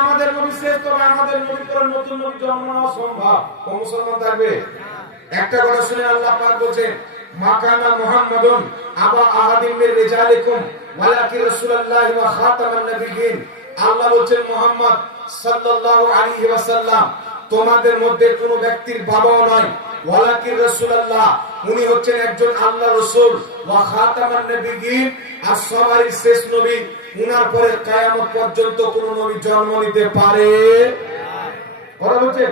আমাদের নবী শেষ, তবে আমাদের নবীর পরে নতুন নবী জন্ম নেওয়া সম্ভব। কোন মুসলমান থাকবে? একটা কথা শুনে আল্লাহ পাক বলেন, মাকানা মুহাম্মাদুন আবা আহাদিন মির রিজালিকুম ওয়ালাকিন রাসূলুল্লাহি ওয়া খাতামান নাবিয়্যিন। আল্লাহ বলেন, মুহাম্মদ সাল্লাল্লাহু আলাইহি ওয়াসাল্লাম তোমাদের মধ্যে কোনো ব্যক্তির বাবাও নয়, ওয়ালাকিন রাসূলুল্লাহ উনি হচ্ছেন একজন আল্লাহর রাসূল, ওয়া খাতামান নাবিয়্যিন আর সবারই শেষ নবী। উনার পরে কিয়ামত পর্যন্ত কোন নবী জন্ম নিতে পারে কথা বলছেন।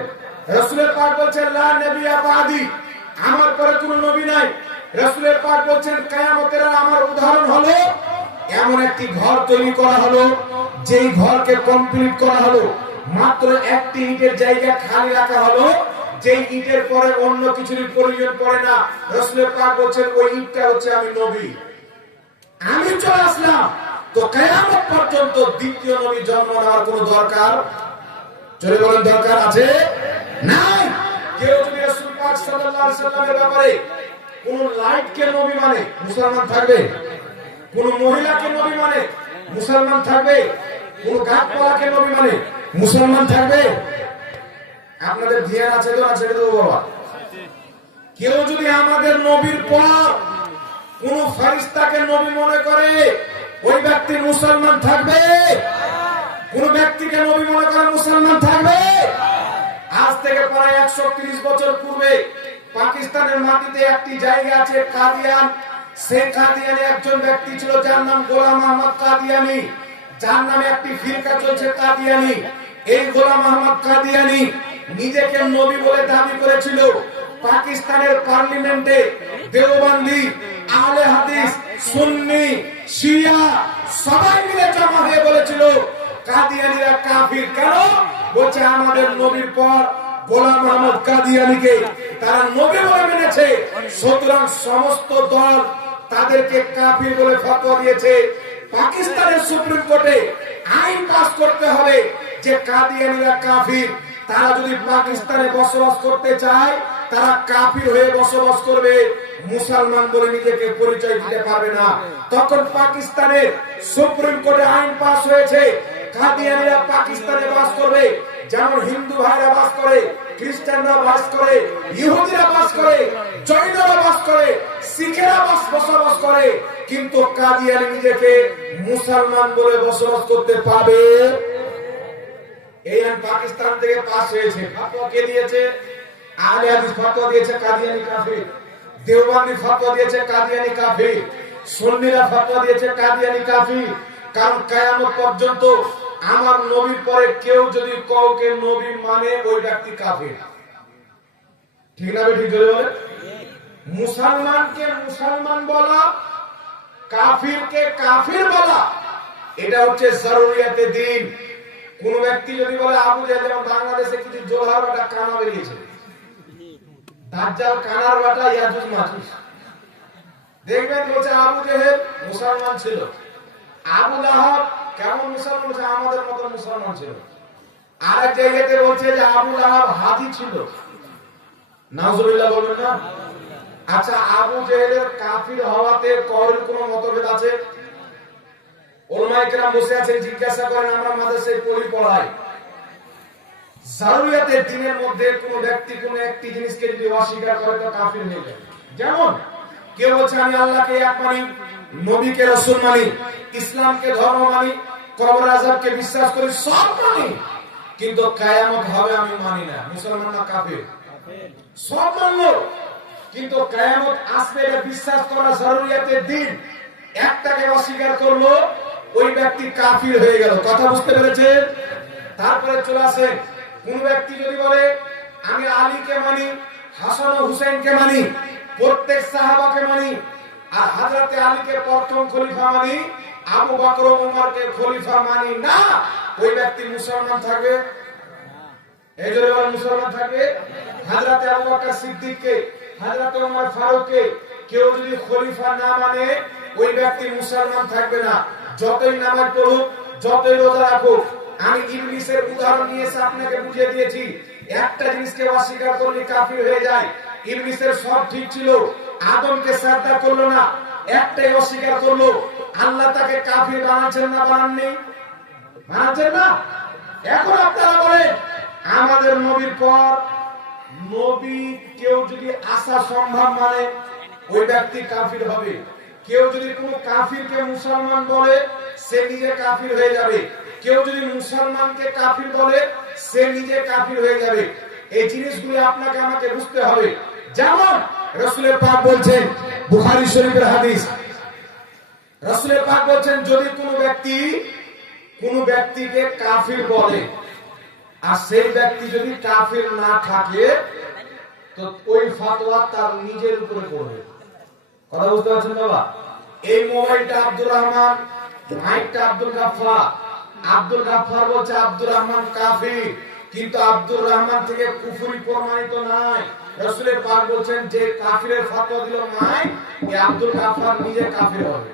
রাসূলের পাক বলেন, লা নবিয়্যা বাদি, আমার পরে কোন নবী নাই। রাসূলের পাক বলেন, কিয়ামতের আমার উদাহরণ হলো এমন একটি ঘর তৈরি করা হলো, যেই ঘরকে কমপ্লিট করা হলো, মাত্র একটি ইটের জায়গা খালি রাখা হলো, যেই ইটের পরে অন্য কিছুর প্রয়োজন পড়ে না। রাসূলের পাক বলেন, ওই ইটটা হচ্ছে আমি নবী, আমি চলে আসলাম। তো কিয়ামত পর্যন্ত দ্বিতীয় নবী জন্ম নেওয়ার কোনো দরকার, চলে বলেন দরকার আছে নাই। কেউ যদি রাসূল পাক সাল্লাল্লাহু আলাইহি সাল্লামের ব্যাপারে কোন লাইটকে নবী মানে, মুসলমান থাকবে? কোন মহিলাকে নবী মানে, মুসলমান থাকবে? কোন গাছপালাকে নবী মানে, মুসলমান থাকবে? আপনাদের ধ্যান আছে তো? আছে তো বাবা। কেউ যদি আমাদের নবীর পর কোন ফেরেশতাকে নবী মনে করে, ওই ব্যক্তি মুসলমান থাকবে? কোন ব্যক্তিকে নবী মনে করে মুসলমান থাকবে? আজ থেকে প্রায় 130 বছর পূর্বে পাকিস্তানের মাটিতে একটি জায়গা আছে কাদিয়ান। সেই কাদিয়ানে একজন ব্যক্তি ছিল যার নাম গোলাম আহমদ কাদিয়ানি, যার নামে একটি ফিরকা চলছে কাদিয়ানি। এই গোলাম আহমদ কাদিয়ানি নিজেকে নবী বলে দাবি করেছিল। পাকিস্তানের পার্লামেন্টে দেওবন্দি, আহলে হাদিস, সুন্নি, শিয়া সবাই মিলে জমা হয়ে বলেছিল কাদিয়ানীরা কাফির। কেন? বলছে আমাদের নবীর পর গোলাম আহমদ কাদিয়ানীকে তারা নবী বলে মেনেছে, সুতরাং সমস্ত দল তাদেরকে কাফির বলে ফতোয়া দিয়েছে। পাকিস্তানের সুপ্রিম কোর্টে আইন পাস করতে হবে যে কাদিয়ানীরা কাফির। তারা যদি পাকিস্তানে বসবাস করতে চায়, তারা কাফির হয়ে বসবাস করবে, মুসলমান বলে নিজেকে পরিচয় দিতে পারবে না। তখন পাকিস্তানের সুপ্রিম কোর্টে আইন পাস হয়েছে, কাদিয়ানীরা পাকিস্তানে বাস করবে, যেমন হিন্দু ভাইরা বাস করে, খ্রিস্টানরা বাস করে, ইহুদিরা বাস করে, জৈনরা বাস করে, শিখেরা বসবাস করে, কিন্তু কাদিয়ানী নিজেকে মুসলমান বলে বসবাস করতে পারবে। এই আইন পাকিস্তান থেকে পাস হয়েছে। ফতোয়া কে দিয়েছে? আহলে হাদিস ফতোয়া দিয়েছে কাদিয়ানী কাফির, দেওবন্দি ফতোয়া দিয়েছে কাদিয়ানী কাফির, সুন্নিরা ফতোয়া দিয়েছে কাদিয়ানী কাফির। কারণ কিয়ামত পর্যন্ত আমার নবীর পরে কেউ যদি কাউকে নবী মানে, ওই ব্যক্তি কাফির। ঠিক না? ঠিক জোরে বলে। মুসলমানকে মুসলমান বলা, কাফিরকে কাফির বলা, এটা হচ্ছে জরুরিয়াতে দ্বীন। কোন ব্যক্তি যদি বলে আবু জাহেল, যেমন বাংলাদেশে কিছু জোহর বাটা কানা বেরিয়েছে, দাজ্জাল কানার বাটা ইয়াজুজ মাজুজ, দেখবেন বলছে আবু জাহেল মুসলমান ছিল, আবু লাহাব কেমন মুসলমান ছিল? আমাদের মতো মুসলমান ছিল। আরেক জায়গাতে বলছে যে আবু লাহাব হাজি ছিল, নাউজুবিল্লাহ বলবেন না? আচ্ছা, আবু জাহেলের কাফির হওয়াতে কওলের কোনো মতভেদ আছে? উলামায়ে কেরাম বসে আছেন, জিজ্ঞাসা করেন, আমরা মাদ্রাসায় পড়াই, জরুরিয়াতে দ্বীনের মধ্যে কোন ব্যক্তি কোন একটি জিনিসকে যদি অস্বীকার করে তো কাফির হয়ে যায়। যেমন কেউ বলছে আমি আল্লাহকে এক মানি, নবীকে রাসূল মানি, ইসলামকে ধর্ম মানি, কবর আযাবকে বিশ্বাস করি, সব মানি, কিন্তু কিয়ামত হবে আমি মানি না। মুসলমান না কাফির? সব মানলো, কিন্তু কিয়ামত আসবে এটা বিশ্বাস করা জরুরিয়াতে দ্বীন। একটাকে অস্বীকার করলো, ওই ব্যক্তি কাফির হয়ে গেল। কথা বুঝতে পেরেছেন? তারপরে চলে আসে কোন ব্যক্তি যদি বলে আমি আলীকে মানি, হাসান ও হুসাইনকে মানি, প্রত্যেক সাহাবাকে মানি, আর হযরতে আলীকে প্রথম খলিফা মানি, আবু বকর ও ওমরকে খলিফা মানি না, ওই ব্যক্তি মুসলমান থাকবে? এই জন্য মুসলমান থাকবে। হযরতে আবু বকর সিদ্দিককে, হযরতে ওমর ফারুককে কেউ যদি খলিফা না মানে, ওই ব্যক্তি মুসলমান থাকবে না। যতই নামাজ পড়ুক, যতই রোজা রাখুক, আমি ইবলিসের উদাহরণ নিয়ে আপনাকে বুঝিয়ে দিয়েছি। একটা জিনিসকে অস্বীকার করলে কাফির হয়ে যায়। ইবলিসের সব ঠিক ছিল, আদমকে শ্রদ্ধা করলো না, একটাই অস্বীকার করলো, আল্লাহ তাকে কাফির বানাচ্ছেন না বানাননি? বানাচ্ছেন না? এখন আপনারা বলেন আমাদের নবীর পর নবী কেউ যদি আসা সম্ভব মানে ওই ব্যক্তি কাফির হবে। কেউ যদি কোনো কাফিরকে মুসলমান বলে সে নিজে কাফির হয়ে যাবে। কেউ যদি মুসলমানকে কাফির বলে সে নিজে কাফির হয়ে যাবে। এই জিনিসগুলো আপনাকে আমাকে বুঝতে হবে। যেমন রাসূলের পাক বলছেন, বুখারী শরীফের হাদিস, রাসূলের পাক বলছেন যদি কোনো ব্যক্তিকে কাফির বলে আর সেই ব্যক্তি যদি কাফির না থাকে তো ওই ফতোয়া তার নিজের উপরে পড়বে। কথা বুঝতে পারছেন বাবা? এই মোবাইলটা আব্দুর রহমান, মাইকটা আব্দুল গাফফার। আব্দুল গাফফার বলছে আব্দুর রহমান কাফির, কিন্তু আব্দুর রহমান থেকে কুফরি প্রমাণিত নয়। রাসূলের পাক বলছেন যে কাফিরের ফতোয়া দিল মাইক, এই আব্দুল গাফফার নিজে কাফির হবে।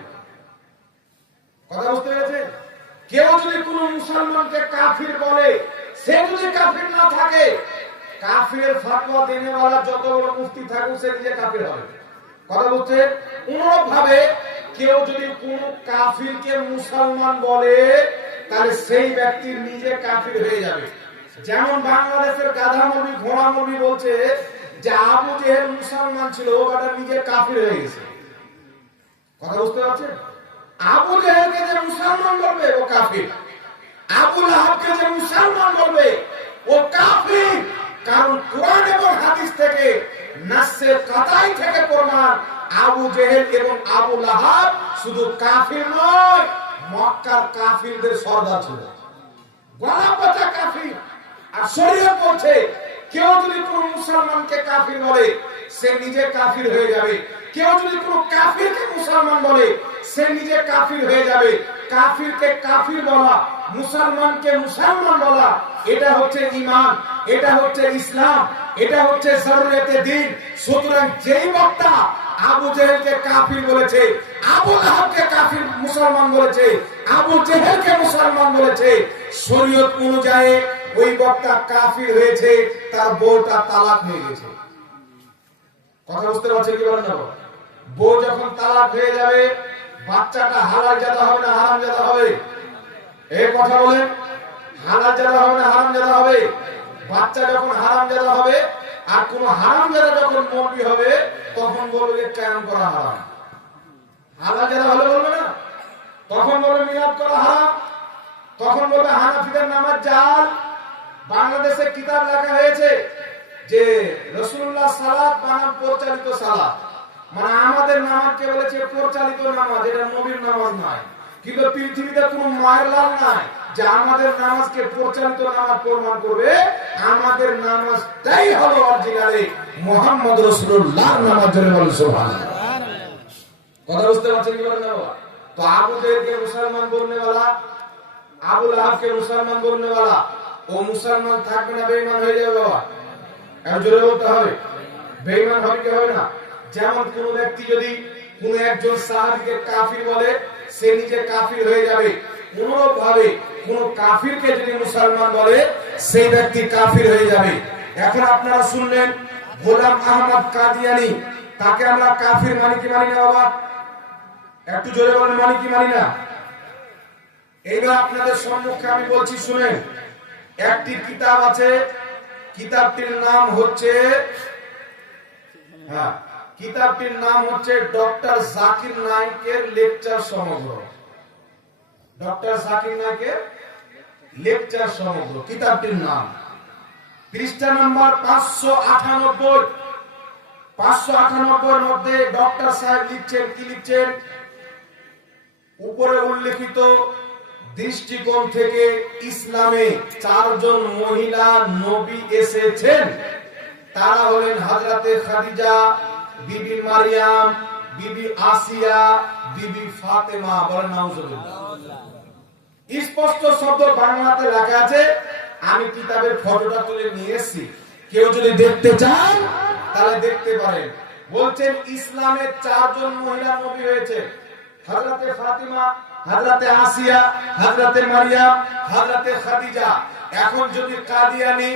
কথা বুঝতে পেরেছেন? কেউ যদি কোনো মুসলমানকে কাফির বলে সে যদি কাফির না থাকে, কাফিরের ফতোয়া দেনেওয়ালা যত বড় মুফতি থাকুক সে নিজে কাফির হবে। কথা বলছে অনুরূপ ভাবে কেউ যদি কোন কাফিরকে মুসলমান বলে তাহলে সেই ব্যক্তি নিজে কাফির হয়ে যাবে। যেমন বাংলাদেশের গাধা নবী, ঘোড়া নবী বলছে যে আবু জেহেল মুসলমান ছিল, ও গাধা নিজে কাফির হয়ে গেছে। কথা বুঝতে পারছেন? আবু জেহেলকে যে মুসলমান বলবে ও কাফির, আবু লাহাবকে যে মুসলমান বলবে ও কাফির। কারণ কোরআন এবং হাদিস থেকে নাসে কাতাই থেকে প্রমাণ আবু জেহেল এবং আবু লাহাব শুধু কাফির নয়, মক্কার কাফিরদের সর্দার ছিল, গলা পচা কাফির। আর শরীয়ত বলছে কেউ যদি কোন মুসলমানকে কাফির বলে সে নিজে কাফির হয়ে যাবে। কেউ যদি কোন কাফিরকে মুসলমান বলে সে নিজে কাফির হয়ে যাবে। কাফিরকে কাফির বলা, মুসলমানকে মুসলমান বলা, এটা হচ্ছে ঈমান, এটা হচ্ছে ইসলাম, এটা হচ্ছে শরীয়তে দ্বীন। সুতরাং যেই বক্তা আবু জেহেলকে কাফির বলেছে, আবু লাহাবকে কাফির মুসলমান বলেছে, আবু জেহেলকে মুসলমান বলেছে, শরীয়ত অনুযায়ী ওই বক্তা কাফির হয়েছে, তার বউটা তালাক হয়ে গেছে। কথা বুঝতে পারছেন কি বলেন না? বউ যখন তালাক হয়ে যাবে বাচ্চাটা হালাল জাদা হবে না হারাম জাদা হবে? এই কথা বলেন, হালাল জাদা হবে না হারাম জাদা হবে? বাচ্চা যখন হারাম জাদা হবে আর কোন হারাম জাদা যখন মরবি হবে তখন বলবে কায়াম করা হারাম। হালাল জাদা হলে বলবে না, তখন বলবে মিলাদ করা হারাম, তখন বলবে হানাফিদের নামাজ জাল। বাংলাদেশে কিতাব লেখা হয়েছে যে রাসূলুল্লাহ সালাত বানাম পরিচালিত সালাত, মানে আমাদের নামাজকে বলেছে পরিচালিত নামাজ, এটা নবীর নামাজ নয়। কিন্তু পৃথিবীতে কোনো মায়ের লাল নাই যে আমাদের নামাজকে পরিচালিত নামাজ প্রমাণ করবে। আমাদের নামাজটাই হলো অরিজিনালি মুহাম্মদ রাসূলুল্লাহর নামাজ। জোরে বলেন সুবহানাল্লাহ। কথা বুঝতে পারছেন কি বলেন না? তো আবু জেহেলকে মুসলমান বলনে वाला, আবু লাহাবকে মুসলমান বলনে वाला, ও মুসলমান থাকবে না বেঈমান হয়ে যাবে? বাবা আর জোরে বলতে হবে, বেঈমান হবে কি হবে না? যেমন কোন ব্যক্তি যদি কোন একজন সাহাবীকে কাফির বলে সে নিজে কাফির হয়ে যাবে। অনুরূপ ভাবে কোন কাফিরকে যদি মুসলমান বলে সেই ব্যক্তি কাফির হয়ে যাবে। এখন আপনারা শুনলেন গোলাম আহমদ কাদিয়ানী, তাকে আমরা কাফির মানি কি মানি না? বাবা একটু জোরে বলেন, মানি কি মানি না? এইবার আপনাদের সম্মুখে আমি বলছি শুনেন। একটি কিতাব আছে, কিতাবটির নাম হচ্ছে কিতাবটির নাম হচ্ছে ডক্টর জাকির নায়েকের লেকচার সমগ্র। ডক্টর জাকির নায়েকের লেকচার সমগ্র কিতাবটির নাম। পৃষ্ঠা নম্বর 598। 598 এর মধ্যে ডক্টর সাহেব লিখছেন, কি লিখছেন? উপরে উল্লেখিত দৃষ্টিকোণ থেকে ইসলামে 4 জন মহিলা নবী এসেছেন। তারা হলেন হযরতে খাদিজা, বিবি মারিয়াম, বিবি আসিয়া, বিবি ফাতেমা। বলেন নাউজুবিল্লাহ। স্পষ্ট শব্দ বাংলাতে লেখা আছে, আমি কিতাবের ফটোটা তুলে নিয়ে এসেছি, কেউ যদি দেখতে চান তাহলে দেখতে পারেন। বলছেন ইসলামে 4 জন মহিলা নবী হয়েছে, হযরতে ফাতিমা, হযরতে আসিয়া, হযরতে মারিয়াম, হযরতে খাদিজা। এখন যদি কাদিয়ানী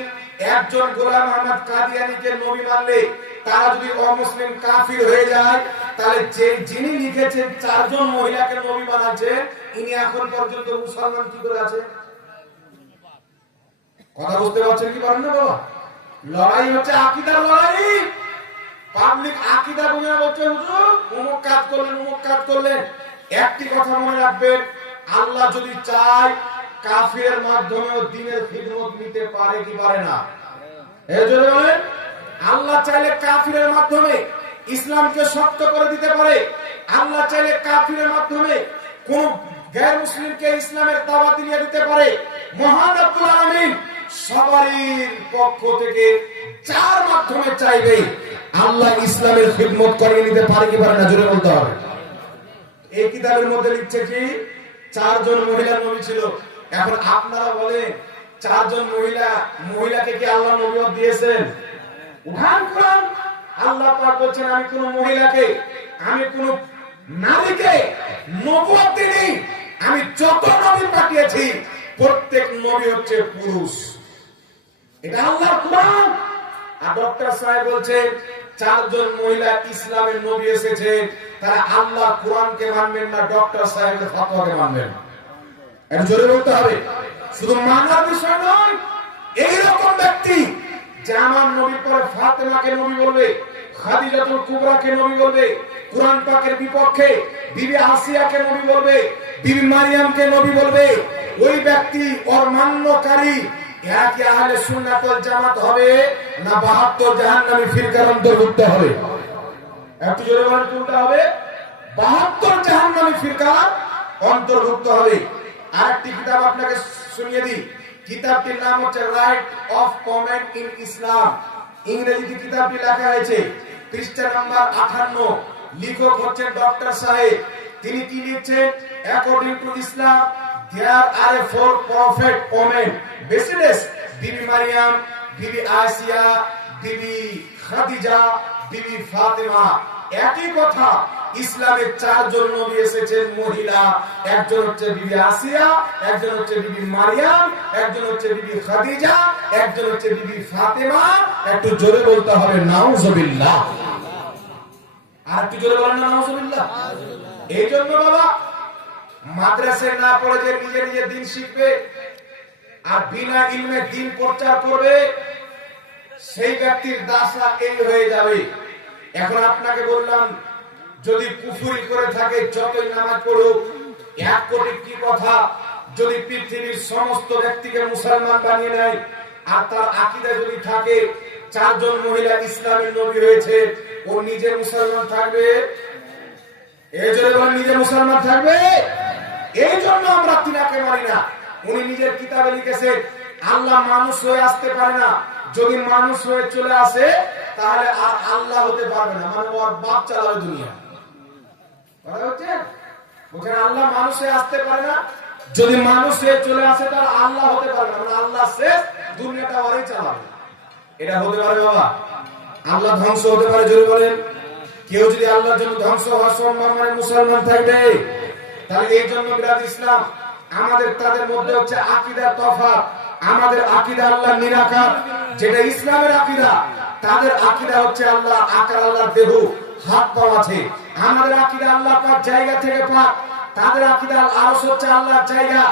একজন গোলাম আহমদ কাদিয়ানীকে নবী মানলে তারা যদি অমুসলিম কাফির হয়ে যায়, তাহলে যিনি লিখেছেন 4 জন মহিলাকে নবী বানাচ্ছেন ইনি এখন পর্যন্ত মুসলমান কি করে আছে? কথা বুঝতে পারছেন কি পারেন না বাবা? লড়াই হচ্ছে আকীদার লড়াই। পাবলিক আকীদা বুঝে বলছে হুজুর অমুক কাজ করলেন অমুক কাজ করলেন। একটি কথা মনে রাখবেন, আল্লাহ যদি চায় কাফিরের মাধ্যমেও দ্বীনের খিদমত নিতে পারে কি পারে না? এই জন্য বলেন, আল্লাহ চাইলে কাফিরের মাধ্যমে ইসলামকে শক্ত করে দিতে পারে। আল্লাহ চাইলে কাফিরের মাধ্যমে কোন গैर মুসলিমকে ইসলামের দাওয়াত দিয়ে দিতে পারে। মহান রব্বুল আলামিন সবারই পক্ষ থেকে যার মাধ্যমে চাইবে আল্লাহ ইসলামের খিদমত করিয়ে নিতে পারে কি পারে না? জোরে বলতে হবে। এই কিতাবের মধ্যে লিখছে কি 4 জন মহিলা নবী ছিল। এখন আপনারা বলেন 4 জন মহিলাকে কি আল্লাহ নবুয়ত দিয়েছেন? উঠান কোরআন। আল্লাহ পাক বলেন আমি কোন মহিলাকে, আমি কোন নারীকে নবুয়ত দিইনি। আমি যত নবী পাঠিয়েছি প্রত্যেক নবী হচ্ছে পুরুষ। এটা আল্লাহর কোরআন। আর ডক্টর সাহেব বলছেন 4 জন মহিলা ইসলামের নবী এসেছে, তারা আল্লাহর কোরআনকে মানবেন না, ডক্টর সাহেবের ফতোয়াকে মানবেন। এটা জোরে বলতে হবে। শুধু মানার বিষয় নয়, এই রকম ব্যক্তি যে আমার নবীর পরে ফাতেমাকে নবী বলবে, খাদিজাতুল কুবরাকে নবী বলবে, কোরআন পাকের বিপক্ষে বিবি আসিয়াকে নবী বলবে, বিবি মারিয়ামকে নবী বলবে, ওই ব্যক্তি ওর মান্যকারী একই আহলে সুন্নাত ওয়াল জামাত হবে না 72 জাহান্নামী ফিরকার অন্তর্ভুক্ত হবে? একটু জোরে বলেন কোনটা হবে? 72 জাহান্নামী ফিরকার অন্তর্ভুক্ত হবে। আরেকটি কিতাব আপনাকে শুনিয়ে দিই। কিতাবটির নাম হচ্ছে রাইট অফ কমেন্ট ইন ইসলাম। ইংরেজিতে কিতাবটি লেখা হয়েছে, পৃষ্ঠা নাম্বার 58। লেখক হচ্ছেন ডক্টর সাহেব। তিনি কি লিখছেন? According to Islam there are 4 prophet women besides বিবি মারিয়াম, বিবি আসিয়া, বিবি খাদিজা, বিবি ফাতেমা। একই কথা, ইসলামের 4 জন নবী এসেছেন মহিলা। একজন হচ্ছে বিবি আসিয়া, একজন হচ্ছে বিবি মারিয়াম, একজন হচ্ছে বিবি খাদিজা, একজন হচ্ছে বিবি ফাতেমা। একটু জোরে বলতে হবে নাউজুবিল্লাহ। আর একটু জোরে বলেন না নাউজুবিল্লাহ। এই জন্য বাবা মাদ্রাসায় না পড়ে যে নিজে নিজে দিন শিখবে আর বিনা ইলমে দিন প্রচার করবে, সেই ব্যক্তির দাসা এই হয়ে যাবে। এখন আপনাকে বললাম, যদি কুফরি করে থাকে যতই নামাজ পড়ুক, 1 কোটি কি কথা, যদি পৃথিবীর সমস্ত ব্যক্তিকে মুসলমান বানিয়ে নেয় আর তার আকীদা যদি থাকে 4 জন মহিলা ইসলামের নবী হয়েছে, ও নিজে মুসলমান থাকবে? এই জন্য নিজে মুসলমান থাকবে? এই জন্য আমরা তিনাকে মানি না। উনি নিজের কিতাবে লিখেছেন আল্লাহ মানুষ হয়ে আসতে পারে না, যদি মানুষ হয়ে চলে আসে তাহলে আর আল্লাহ হতে পারবে না, মানে ওর বাপ চালাবে দুনিয়া। কথা হচ্ছে? বলেন আল্লাহ মানুষ হয়ে আসতে পারে না, যদি মানুষ হয়ে চলে আসে তাহলে আল্লাহ হতে পারবে না, মানে আল্লাহ শেষ, দুনিয়াটা ওরই চালাবে। এটা হতে পারে বাবা? আল্লাহ ধ্বংস হতে পারে? জোরে বলেন। কেউ যদি আল্লাহর জন্য ধ্বংস হওয়া সম্ভব মানে মুসলমান থাকবে? তাহলে এই জন্য বিরাদ ইসলাম আমাদের তাদের মধ্যে হচ্ছে আকীদা তফাৎ। আমাদের আকীদা আল্লাহ নিরাকার, যেটা ইসলামের আকীদা। তাদের আকীদা হচ্ছে আল্লাহ আকার, আল্লাহর দেহ, হাত পা আছে। আমাদের আকীদা আল্লাহ পাক জায়গা থেকে পাক। তাদের আকীদা আরশ হচ্ছে আল্লাহর জায়গা।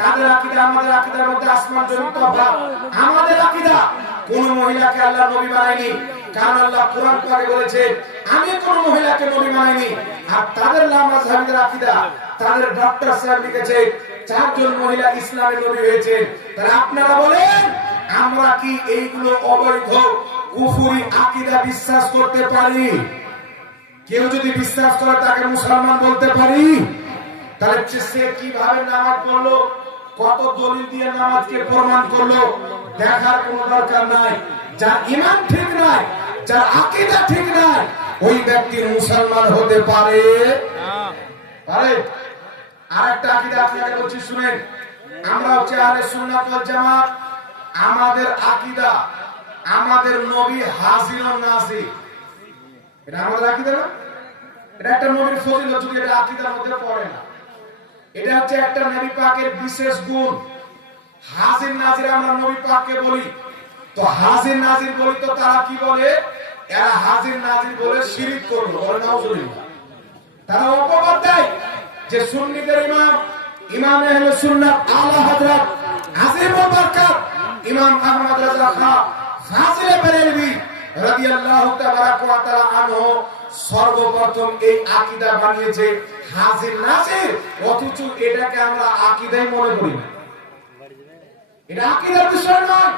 তাদের আকীদা আমাদের আকীদার মধ্যে আসমান জমিন তফাৎ। আমাদের আকীদা কোন মহিলাকে আল্লাহ নবী বানায়নি, কারণ আল্লাহ কোরআন পাকে বলেছে আমি কোন মহিলাকে নবী বানাইনি। আর তাদের লামাযহাবীদের আকীদা, তাদের ডক্টর সাহেব লিখেছে 4 জন মহিলা ইসলামের নবী হয়েছে। তাহলে আপনারা বলেন আমরা কি এইগুলো অবৈধ কুফরি আকীদা বিশ্বাস করতে পারি? কেউ যদি বিশ্বাস করে তাকে মুসলমান বলতে পারি? তাহলে সে কিভাবে নামাজ পড়লো, কত দলিল দিয়ে নামাজকে প্রমাণ করলো, দেখার কোনো দরকার নাই। যার ঈমান ঠিক নাই, যার আকীদা ঠিক নাই, ওই ব্যক্তি মুসলমান হতে পারে পারে? আরেকটা আকীদা আপনাকে বলছি শুনেন। আমরা হচ্ছে আহলে সুন্নাত ওয়াল জামাত। আমাদের আকীদা আমাদের নবী হাজির ও নাজির। এটা আমাদের আকীদা না? এটা একটা নবীর ফজিলত, যদি এটা আকীদার মধ্যে পড়ে না। এটা হচ্ছে একটা নবী পাকের বিশেষ গুণ। হাজির নাজির আমরা নবী পাককে বলি, তো হাজির নাজির বলি তো তারা কি বলে? এরা হাজির নাজির বলে শিরক করলো, বলে নাউজুবিল্লাহ। তারা অপবাদ দেয় যে সুন্নিদের ইমাম, ইমাম আহলে সুন্নাত আলা হযরত আজিমুল বারকাত ইমাম আহমদ রাজা খান ফাজিলে বেরেলভি রাদিয়াল্লাহু তাআলা আনহু সর্বপ্রথম এই আকীদা বানিয়েছে হাজির নাজির, অথচ এটাকে আমরা আকীদাই মনে করি না। এটা আকীদার বিষয় নয়।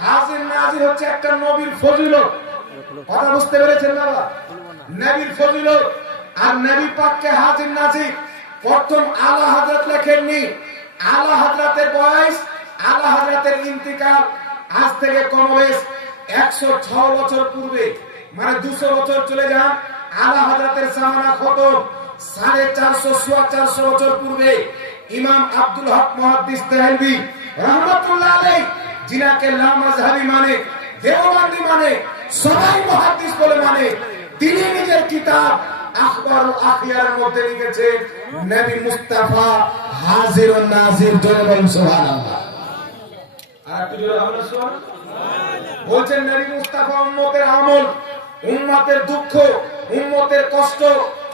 হাজির নাজির হচ্ছে একটা নবীর ফজিলত। কথা বুঝতে পেরেছেন বাবা? নবীর ফজিলত আর নবী পাককে হাজির নাজির প্রথম আলা হযরত লেখেননি। আলা হযরতের বয়স, আলা হযরতের ইন্তিকাল আজ থেকে কমবেশ 106 বছর পূর্বে, মানে 200 বছর চলে যান। আলা হযরতের জামানা খতম 450 বছর পূর্বে ইমাম আব্দুল হক মুহাদ্দিস দেহলভী রাহমাতুল্লাহ আলাইহি, যিনাকে লা মাযহাবী মানে, দেওবন্দি মানে, সবাই মুহাদ্দিস বলে মানে, তিনি নিজের কিতাব আখবার ও আখিয়ারের মধ্যে লিখেছেন নবী মুস্তাফা হাজির ও নাজির। জোরে বলুন সুবহানাল্লাহ। আর একটু জোরে বলুন সুবহানাল্লাহ। বলছেন নবী মুস্তাফা উম্মতের আমল, উম্মতের দুঃখ, উম্মতের কষ্ট,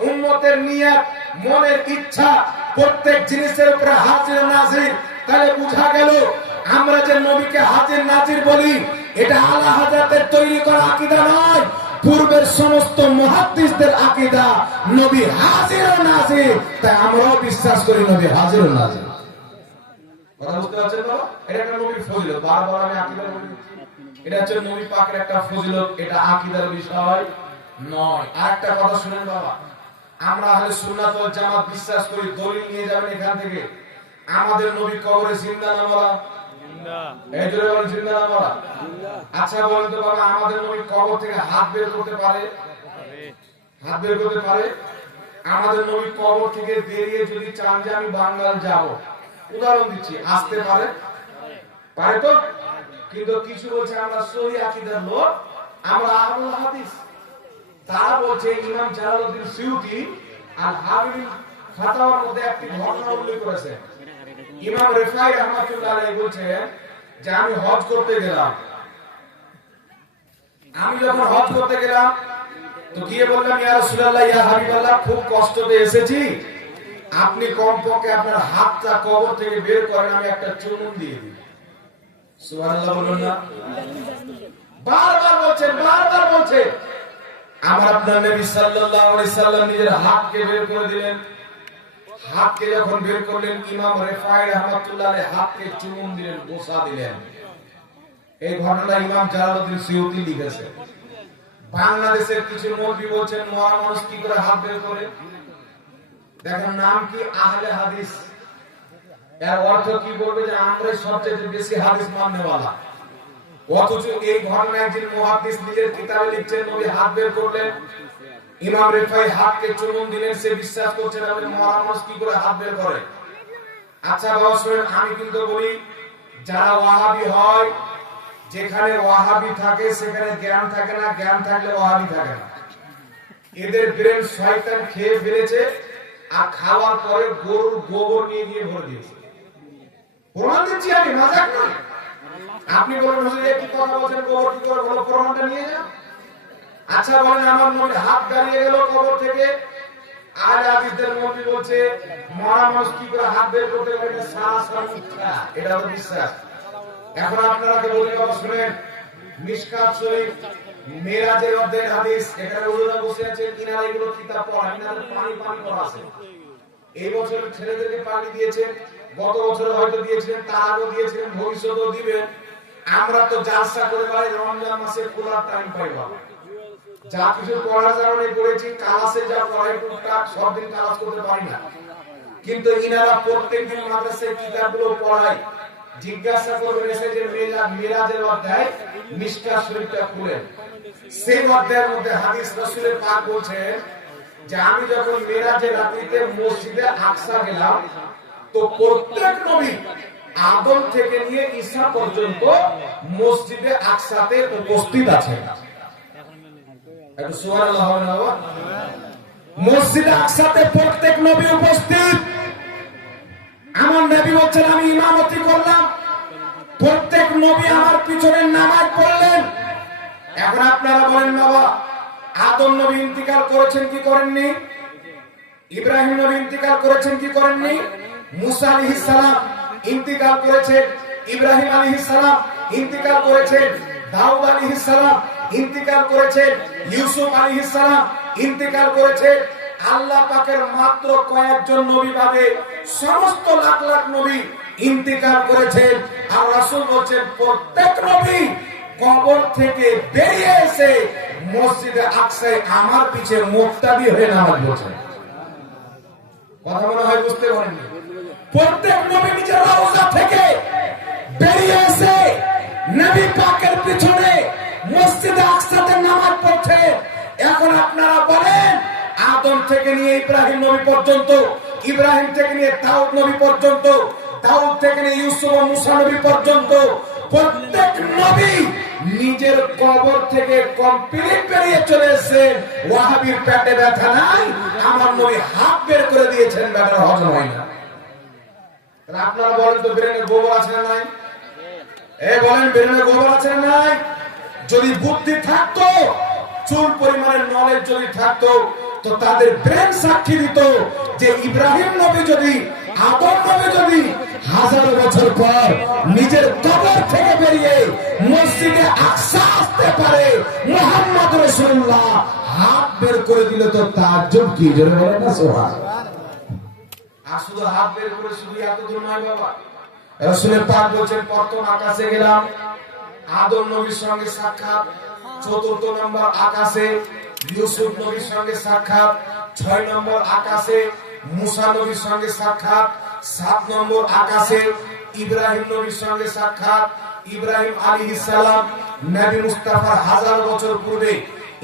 উম্মতের নিয়ত, মনের ইচ্ছা, প্রত্যেক জিনিসের উপরে হাজির নাজির। তাহলে বোঝা গেল আমরা যে নবীকে হাজির নাজির বলি, এটা আলা হযরতের তৈরি করা আকীদা নয়, পূর্বের সমস্ত মুহাদ্দিসদের আকীদা নবী হাজির ও নাজির। তাই আমরাও বিশ্বাস করি নবী হাজির ও নাজির। কথা বুঝতে পারছেন তো? এটা একটা নবীর ফজিলত। বারবার আমি আকীদা বলি, এটা হচ্ছে নবী পাকের একটা ফজিলত, এটা আকীদার বিষয় নয়। আরেকটা কথা শুনেন বাবা, আমরা আহলে সুন্নাত ওয়াল জামাত বিশ্বাস করি, দলিল নিয়ে যাবেন এখান থেকে, আমাদের নবী কবরে জিন্দা না মরা? জিন্দা। এই জোরে বলেন জিন্দা না মরা? জিন্দা। আচ্ছা বলেন তো বাবা, আমাদের নবী কবর থেকে হাত বের করতে পারে? হাত বের করতে পারে? আমাদের নবী কবর থেকে বেরিয়ে যদি চান যে আমি বাংলার যাব, উদাহরণ দিচ্ছি, আসতে পারে? পারে তো? কিন্তু কিছু বলছে আমরা সহি আকীদার লোক, আমরা আহলুল হাদিস। তারা বলছে ইমাম জালালউদ্দিন সিউতি আল হাবিল ফাতাওয়ার মধ্যে একটি ঘটনা উল্লেখ করেছে। ইমাম রিফাই রাহমাতুল্লাহ আলাইহি বলছেন যে আমি হজ করতে গেলাম, আমি যখন হজ করতে গেলাম তো গিয়ে বললাম ইয়া রাসূলুল্লাহ, ইয়া হাবিবাল্লাহ, খুব কষ্ট পেয়ে এসেছি, আপনি কমপক্ষে আপনার হাতটা কবর থেকে বের করেন, আমি একটা চুমুন দিয়ে দিই। সুবহানাল্লাহ বলুন না? বারবার বলছেন, বারবার বলছেন। আমার আপনার নবী সাল্লাল্লাহু আলাইহি সাল্লাম নিজের হাতকে বের করে দিলেন। হাতকে যখন বের করলেন, ইমাম রিফাই রাহমাতুল্লাহ আলাইহি হাতকে চুমুন দিলেন, গোসা দিলেন। এই ঘটনা ইমাম জালালউদ্দিন সিউতি লিখেছে। বাংলাদেশের কিছু মৌলবি বলছেন মরা মানুষ কি করে হাত বের করে? দেখেন নাম কি আহলে হাদিস, এর অর্থ কি বলবে যে আমরা সবচেয়ে বেশি হাদিস মাননেওয়ালা। অথচ এই ঘটনা একজন মুহাদ্দিস নিজের কিতাবে লিখছেন নবী হাত বের করলেন, ইমাম রিফাই হাতকে চুমুন দিলেন, সে বিশ্বাস করছেন আমি মরা মানুষ কি করে হাত বের করে। আচ্ছা বাবা শুনেন, আমি কিন্তু বলি যারা ওয়াহাবি হয়, যেখানে ওয়াহাবি থাকে সেখানে জ্ঞান থাকে না, জ্ঞান থাকলে ওয়াহাবি থাকে না। এদের ব্রেন শয়তান খেয়ে ফেলেছে, আর খাওয়ার পরে গরুর গোবর নিয়ে গিয়ে ভরে দিয়েছে। প্রমাণ দিচ্ছি আমি, মজাক নয়। আপনি বলেন হুজুর কি কথা বলছেন, গোবর কি করে, বলো প্রমাণটা নিয়ে যান। আচ্ছা বলেন আমার মনে হাত দাঁড়িয়ে গেল কবর থেকে, আজ হাদিসদের মধ্যে বলছে মরা মানুষ কি করে হাত বের করতে পারে, এটা তো বিশ্বাস। এখন আপনারা বলি বাবা শুনেন, মিশকাত শরীফ মেরাজের অধ্যায়ের হাদিস, এখানে ওরা বসে আছে, কিনারা এগুলো কিতাব পড়া, কিনারা পানি পানি করা আছে। এই বছর ছেলেদেরকে পানি দিয়েছেন, গত বছর হয়তো দিয়েছিলেন, তার আগেও দিয়েছিলেন, ভবিষ্যতেও দিবেন। আমরা তো জালসা করে পাই, রমজান মাসে খোলার টাইম পাই বাবা। যা কিছু পড়ার কারণে পড়েছি, কালাসে যা পড়াই টুকটাক, সব দিন কালাস করতে পারি না, কিন্তু ইনারা প্রত্যেকদিন মাদ্রাসায় কিতাবগুলো পড়ায়। জিজ্ঞাসা করবেন এসে যে মিরাজের অধ্যায় মিশকাত শরীফটা খুলেন, সেই অধ্যায়ের মধ্যে হাদিস রাসূলের পাক বলছেন যে আমি যখন মিরাজের রাত্রিতে মসজিদে আকসা গেলাম, তো প্রত্যেক নবী আদম থেকে নিয়ে ঈসা পর্যন্ত মসজিদে আকসাতে উপস্থিত আছেন। একটু সুবহানাল্লাহ হবে না বাবা? মসজিদে আকসাতে প্রত্যেক নবী উপস্থিত। আমার নবী বলছেন আমি ইমামতি করলাম, প্রত্যেক নবী আমার পিছনে নামাজ পড়লেন। এখন আপনারা বলেন বাবা, আদম নবী ইন্তিকাল করেছেন কি করেননি? ইব্রাহিম নবী ইন্তিকাল করেছেন কি করেননি? মুসা আলাইহিস সালাম ইন্তিকাল করেছেন, ইব্রাহিম আলাইহিস সালাম ইন্তিকাল করেছেন, দাউদ আলাইহিস সালাম ইন্তিকাল করেছেন, ইউসুফ আলাইহিস সালাম ইন্তিকাল করেছেন। আল্লাহ পাকের মাত্র কয়েকজন নবী বাদে সমস্ত লাখ লাখ নবী ইন্তিকাল করেছেন। আর রাসূল বলেন প্রত্যেক নবী কবর থেকে বেরিয়ে এসে মসজিদে আকসায় আমার পিছে মুক্তাদি হয়ে নামাজ পড়ছেন। কথা মনে হয় বুঝতে পারেননি? প্রত্যেক নবী নিজের রওজা থেকে বেরিয়ে এসে নবী পাকের পিছনে মসজিদে আকসাতে নামাজ পড়ছে। এখন আপনারা বলেন, আদম থেকে নিয়ে ইব্রাহিম নবী পর্যন্ত, ইব্রাহিম থেকে নিয়ে দাউদ নবী পর্যন্ত, দাউদ থেকে নিয়ে ইউসুফ ও মুসা নবী পর্যন্ত প্রত্যেক নবী নিজের কবর থেকে কমপ্লিট বেরিয়ে চলে এসেছেন। ওয়াহাবীর পেটে ব্যথা নাই, আমার নবী হাত বের করে দিয়েছেন, ব্যাটার হজম হয় না। আপনারা বলেন তো ব্রেনে গোবর আছে না নাই? বলেন ব্রেনে গোবর আছে না নাই? যদি বুদ্ধি থাকতো, চুল পরিমাণের নলেজ যদি থাকতো, তো তাদের ব্রেন সাক্ষী দিত যে ইব্রাহিম নবী যদি, আদম নবী যদি 1000 বছর পর নিজের কবর থেকে বেরিয়ে মসজিদে আকসা আসতে পারে, মুহাম্মদ রাসূলুল্লাহ হাত বের করে দিল, তো তাজ্জুব কি? জোরে বলেন না সুবহানাল্লাহ। আর শুধু হাত বের করে শুধু এত দূর নয় বাবা, রাসূলের পাক বলেন প্রথম আকাশে গেলাম, আদম নবীর সঙ্গে সাক্ষাৎ। 4th নম্বর আকাশে ইউসুফ নবীর সঙ্গে সাক্ষাৎ। 6 নম্বর আকাশে মুসা নবীর সঙ্গে সাক্ষাৎ। 7 নম্বর আকাশে ইব্রাহিম নবীর সঙ্গে সাক্ষাৎ। ইব্রাহিম আলাইহিস সালাম নবী মুস্তাফা 1000 বছর পূর্বে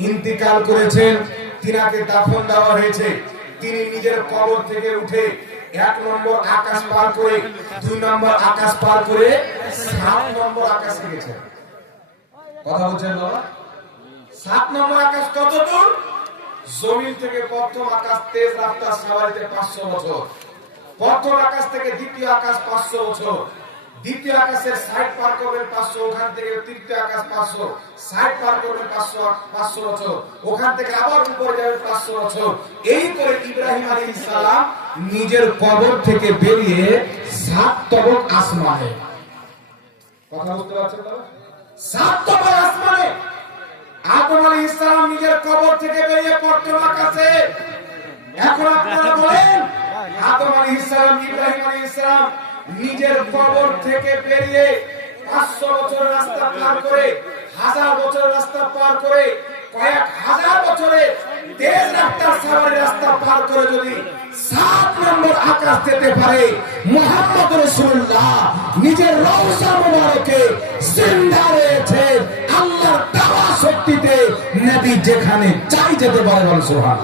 ইন্তিকাল করেছেন, তিনাকে দাফন দেওয়া হয়েছে। তিনি নিজের কবর থেকে উঠে 1 নম্বর আকাশ পার করে, 2 নম্বর আকাশ পার করে 7 নম্বর আকাশে গেছেন। কথা বলছেন বাবা? 7 নম্বর আকাশ কত দূর? জমিন থেকে প্রথম আকাশ তেজ রাস্তার সাওয়ারিতে 500 বছর, প্রথম আকাশ থেকে দ্বিতীয় আকাশ 500 বছর, দ্বিতীয় আকাশের 60 পার করবেন 500, ওখান থেকে তৃতীয় আকাশ 500, 60 পার করবেন 500 বছর, ওখান থেকে আবার উপরে যাবেন 500 বছর। এই করে ইব্রাহিম আলাইহিস সালাম নিজের কবর থেকে বেরিয়ে 7 তবক আসমানে, কথা বুঝতে পারছেন তো? 7 তবক আসমানে আদম আলাইহিস সালাম নিজের কবর থেকে বেরিয়ে প্রথম আকাশে। এখন আপনারা বলেন, আদম আলাইহিস সালাম, ইব্রাহিম আলাইহিস সালাম নিজের কবর থেকে বেরিয়ে 500 বছর রাস্তা পার করে, 1000 বছর রাস্তা পার করে, কয়েক হাজার বছরের তেজ রাস্তার সাওয়ারি রাস্তা পার করে যদি 7 নম্বর আকাশ যেতে পারে, মুহাম্মদ রাসূলুল্লাহ নিজের রওজা মুবারকে জিন্দা রয়েছে, আল্লাহর দেওয়া শক্তিতে নবী যেখানে চাই যেতে পারে। সুবহানাল্লাহ।